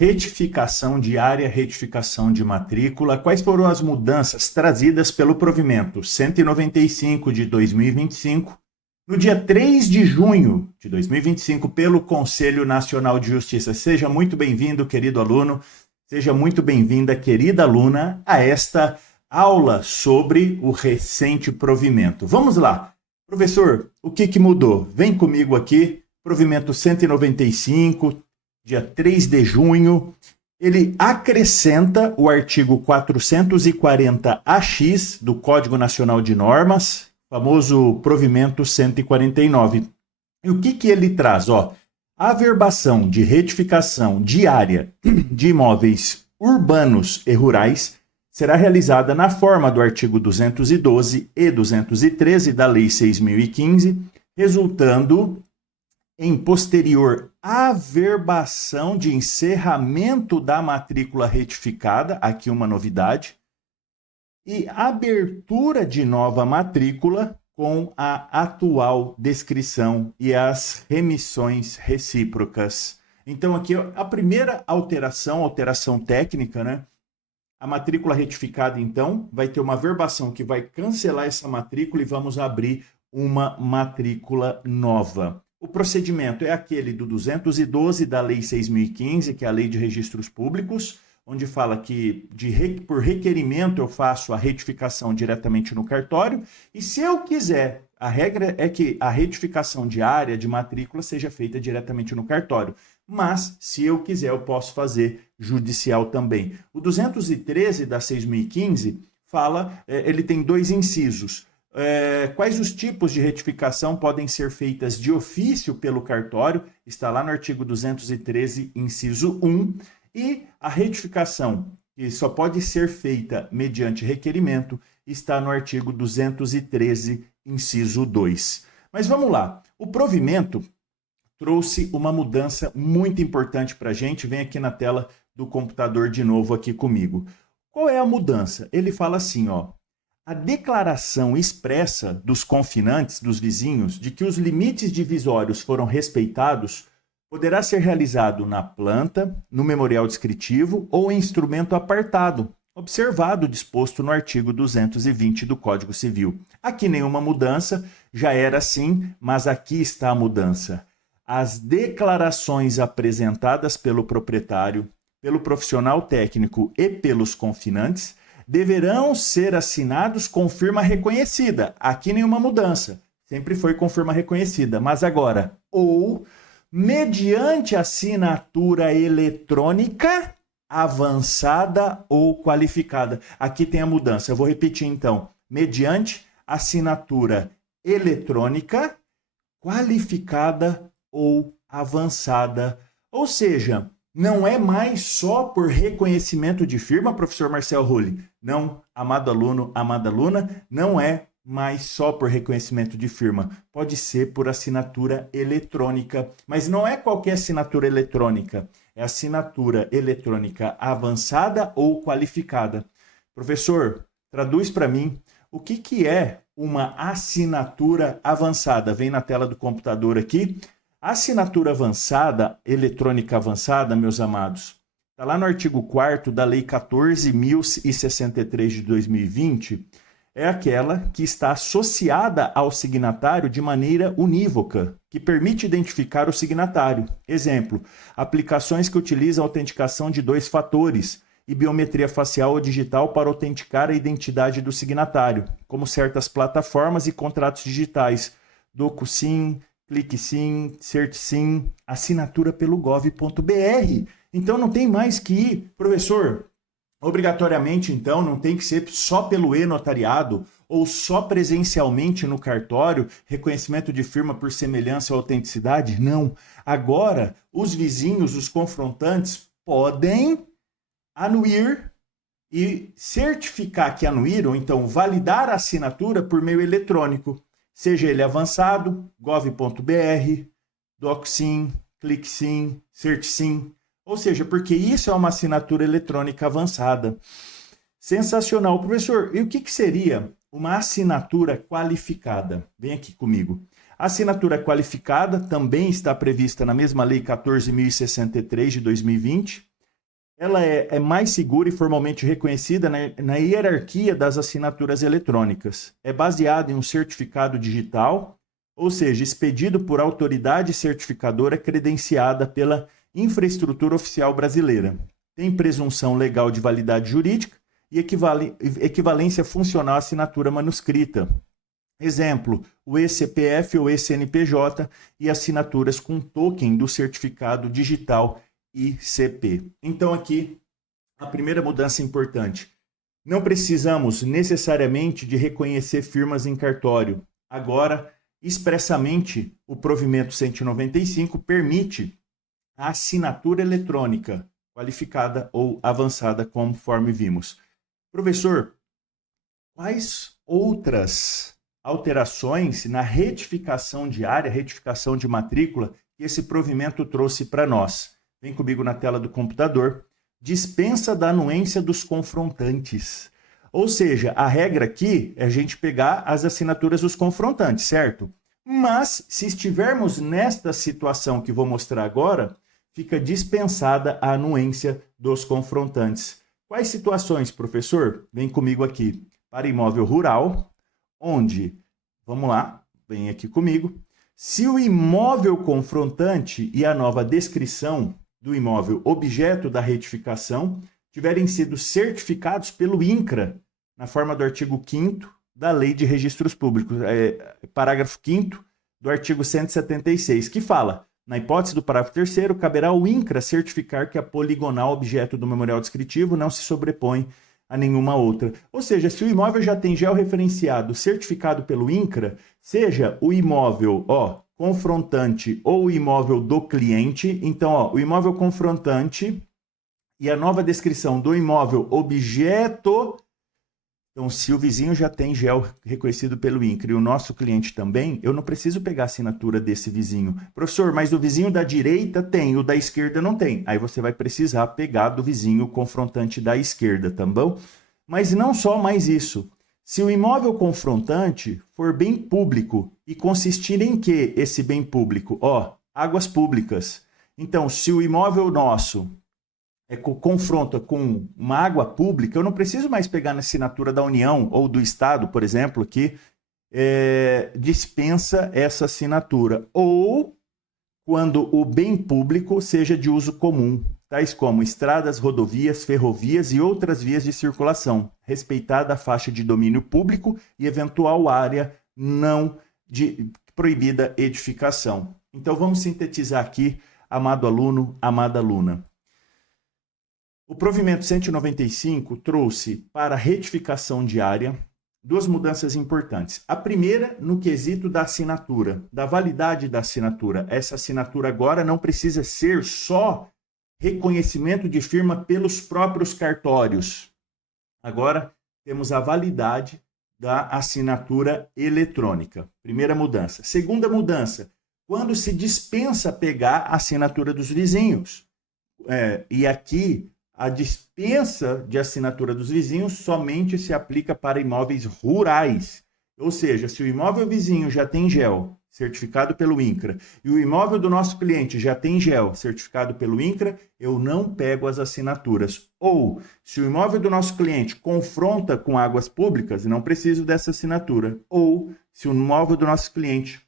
Retificação de área, retificação de matrícula. Quais foram as mudanças trazidas pelo provimento 195 de 2025, no dia 3 de junho de 2025, pelo Conselho Nacional de Justiça? Seja muito bem-vindo, querido aluno, seja muito bem-vinda, querida aluna, a esta aula sobre o recente provimento. Vamos lá. Professor, o que mudou? Vem comigo aqui, provimento 195, dia 3 de junho, ele acrescenta o artigo 440-AX do Código Nacional de Normas, famoso provimento 149. E o que ele traz? A averbação de retificação de área de imóveis urbanos e rurais será realizada na forma do artigo 212 e 213 da Lei 6.015, resultando em posterior averbação de encerramento da matrícula retificada, aqui uma novidade, e abertura de nova matrícula com a atual descrição e as remissões recíprocas. Então aqui a primeira alteração técnica, né? A matrícula retificada, então, vai ter uma averbação que vai cancelar essa matrícula e vamos abrir uma matrícula nova. O procedimento é aquele do 212 da Lei 6.015, que é a Lei de Registros Públicos, onde fala que por requerimento eu faço a retificação diretamente no cartório, e se eu quiser, a regra é que a retificação de área, de matrícula, seja feita diretamente no cartório. Mas, se eu quiser, eu posso fazer judicial também. O 213 da 6.015 fala, ele tem dois incisos. Quais os tipos de retificação podem ser feitas de ofício pelo cartório? Está lá no artigo 213, inciso 1. E a retificação, que só pode ser feita mediante requerimento, está no artigo 213, inciso 2. Mas vamos lá. O provimento trouxe uma mudança muito importante para a gente. Vem aqui na tela do computador de novo aqui comigo. Qual é a mudança? Ele fala assim, a declaração expressa dos confinantes, dos vizinhos, de que os limites divisórios foram respeitados, poderá ser realizado na planta, no memorial descritivo ou em instrumento apartado, observado o disposto no artigo 220 do Código Civil. Aqui nenhuma mudança, já era assim, mas aqui está a mudança. As declarações apresentadas pelo proprietário, pelo profissional técnico e pelos confinantes deverão ser assinados com firma reconhecida. Aqui nenhuma mudança. Sempre foi com firma reconhecida. Mas agora, ou mediante assinatura eletrônica avançada ou qualificada. Aqui tem a mudança. Eu vou repetir então. Mediante assinatura eletrônica qualificada ou avançada. Ou seja, não é mais só por reconhecimento de firma, professor Marcel Rulli. Não, amado aluno, amada aluna, não é mais só por reconhecimento de firma. Pode ser por assinatura eletrônica, mas não é qualquer assinatura eletrônica. É assinatura eletrônica avançada ou qualificada. Professor, traduz para mim o que é uma assinatura avançada. Vem na tela do computador aqui. Assinatura avançada, eletrônica avançada, meus amados, está lá no artigo 4º da Lei 14.063 de 2020, é aquela que está associada ao signatário de maneira unívoca, que permite identificar o signatário. Exemplo, aplicações que utilizam autenticação de 2 fatores e biometria facial ou digital para autenticar a identidade do signatário, como certas plataformas e contratos digitais, DocuSign, ClickSign, CertSign, assinatura pelo gov.br. Então não tem mais que ir, professor, obrigatoriamente então não tem que ser só pelo e-notariado ou só presencialmente no cartório, reconhecimento de firma por semelhança ou autenticidade? Não. Agora, os vizinhos, os confrontantes, podem anuir e certificar que anuíram, então validar a assinatura por meio eletrônico. Seja ele avançado, gov.br, DocSign, ClickSign, CertSign, ou seja, porque isso é uma assinatura eletrônica avançada. Sensacional, professor. E o que seria uma assinatura qualificada? Vem aqui comigo. A assinatura qualificada também está prevista na mesma Lei 14.063 de 2020, ela é mais segura e formalmente reconhecida na hierarquia das assinaturas eletrônicas. É baseada em um certificado digital, ou seja, expedido por autoridade certificadora credenciada pela infraestrutura oficial brasileira. Tem presunção legal de validade jurídica e equivalência funcional à assinatura manuscrita. Exemplo, o eCPF ou eCNPJ e assinaturas com token do certificado digital ICP. Então aqui, a primeira mudança importante. Não precisamos necessariamente de reconhecer firmas em cartório. Agora, expressamente, o provimento 195 permite a assinatura eletrônica qualificada ou avançada, conforme vimos. Professor, quais outras alterações na retificação de área, retificação de matrícula, que esse provimento trouxe para nós? Vem comigo na tela do computador. Dispensa da anuência dos confrontantes. Ou seja, a regra aqui é a gente pegar as assinaturas dos confrontantes, certo? Mas, se estivermos nesta situação que vou mostrar agora, fica dispensada a anuência dos confrontantes. Quais situações, professor? Vem comigo aqui. Para imóvel rural, onde, vamos lá, vem aqui comigo. Se o imóvel confrontante e a nova descrição do imóvel objeto da retificação tiverem sido certificados pelo INCRA, na forma do artigo 5º da Lei de Registros Públicos, parágrafo 5º do artigo 176, que fala: na hipótese do parágrafo 3º, caberá ao INCRA certificar que a poligonal objeto do memorial descritivo não se sobrepõe a nenhuma outra. Ou seja, se o imóvel já tem georreferenciado certificado pelo INCRA, seja o imóvel confrontante ou o imóvel do cliente, então o imóvel confrontante e a nova descrição do imóvel objeto. Então, se o vizinho já tem gel reconhecido pelo INCRA e o nosso cliente também, eu não preciso pegar a assinatura desse vizinho. Professor, mas o vizinho da direita tem, o da esquerda não tem. Aí você vai precisar pegar do vizinho confrontante da esquerda, tá bom? Mas não só mais isso. Se o imóvel confrontante for bem público e consistir em que esse bem público? Águas públicas. Então, se o imóvel nosso confronta com uma água pública, eu não preciso mais pegar na assinatura da União ou do Estado, por exemplo, que dispensa essa assinatura. Ou quando o bem público seja de uso comum, tais como estradas, rodovias, ferrovias e outras vias de circulação, respeitada a faixa de domínio público e eventual área não de proibida edificação. Então vamos sintetizar aqui, amado aluno, amada aluna. O provimento 195 trouxe para retificação de área duas mudanças importantes. A primeira, no quesito da assinatura, da validade da assinatura. Essa assinatura agora não precisa ser só reconhecimento de firma pelos próprios cartórios. Agora temos a validade da assinatura eletrônica. Primeira mudança. Segunda mudança, quando se dispensa pegar a assinatura dos vizinhos. E aqui a dispensa de assinatura dos vizinhos somente se aplica para imóveis rurais. Ou seja, se o imóvel vizinho já tem GEL, certificado pelo INCRA, e o imóvel do nosso cliente já tem GEL, certificado pelo INCRA, eu não pego as assinaturas. Ou, se o imóvel do nosso cliente confronta com águas públicas, não preciso dessa assinatura. Ou, se o imóvel do nosso cliente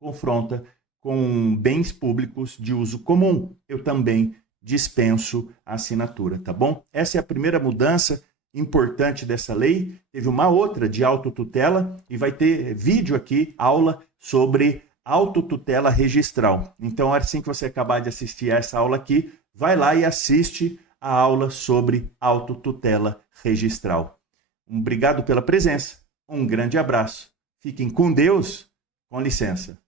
confronta com bens públicos de uso comum, eu também dispenso a assinatura, tá bom? Essa é a primeira mudança importante dessa lei. Teve uma outra de autotutela e vai ter vídeo aqui, aula sobre autotutela registral. Então, assim que você acabar de assistir a essa aula aqui, vai lá e assiste a aula sobre autotutela registral. Obrigado pela presença, um grande abraço. Fiquem com Deus, com licença.